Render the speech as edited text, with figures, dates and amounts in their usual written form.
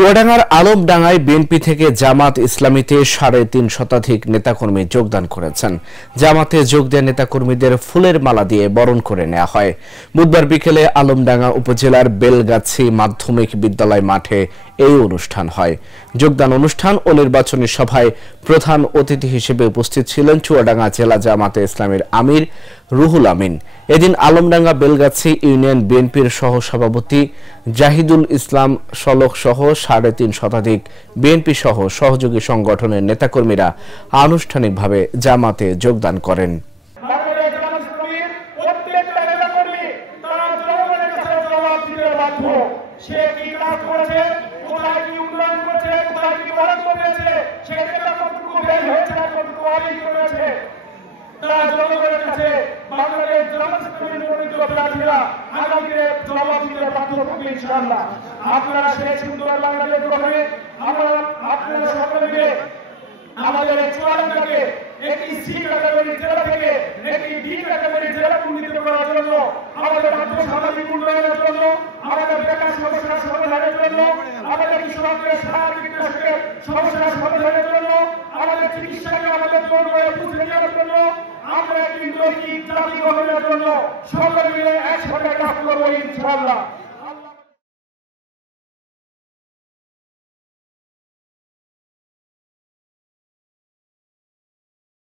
চুয়াডাঙ্গার আলমডাঙ্গায় বিএনপি থেকে জামাত ইসলামীতে ৩.৫ শতাধিক নেতাকর্মী যোগদান করেছেন। জামাতে যোগ দেওয়া নেতাকর্মীদের ফুলের মালা দিয়ে বরণ করে নেওয়া হয়। বুধবার বিকেলে আলমডাঙ্গা উপজেলার বেলগাছি মাধ্যমিক বিদ্যালয় মাঠে এই অনুষ্ঠান হয়। যোগদান অনুষ্ঠান ও নির্বাচনী সভায় প্রধান অতিথি হিসেবে উপস্থিত ছিলেন চুয়াডাঙ্গা জেলা জামাতে ইসলামীর আমির রুহুল আমিন। এদিন আলমডাঙ্গা বেলগাছি ইউনিয়ন বিএনপির সহসভাপতি জাহিদুল ইসলাম সলক সহ ৩.৫ শতাধিক বিএনপি সহ সহযোগী সংগঠনের নেতাকর্মীরা আনুষ্ঠানিকভাবে জামাতে যোগদান করেন। আপনারা সেই সুন্দর বাংলাদেশ গঠনে আপনারা সকলে মিলে আমাদের চুয়াডাঙ্গাকে একটি সি ক্যাটাগরি জেলা থেকে একটি ডি ক্যাটাগরি জেলা উন্নীত করার জন্য, আমাদের আর্থসামাজিক উন্নয়নের জন্য, আমাদের বেকার সমস্যার সমাধানের জন্য, আমাদের কৃষকদের সার কীটনাশকের সমস্যার সমাধানের জন্য, আমাদের চিকিৎসাকে আমাদের জনগণের পৌঁছে দেওয়ার জন্য, আমরা একটি নৈতিক জাতি গঠনের জন্য সকলে মিলে একসাথে কাজ করবো ইনশাআল্লাহ।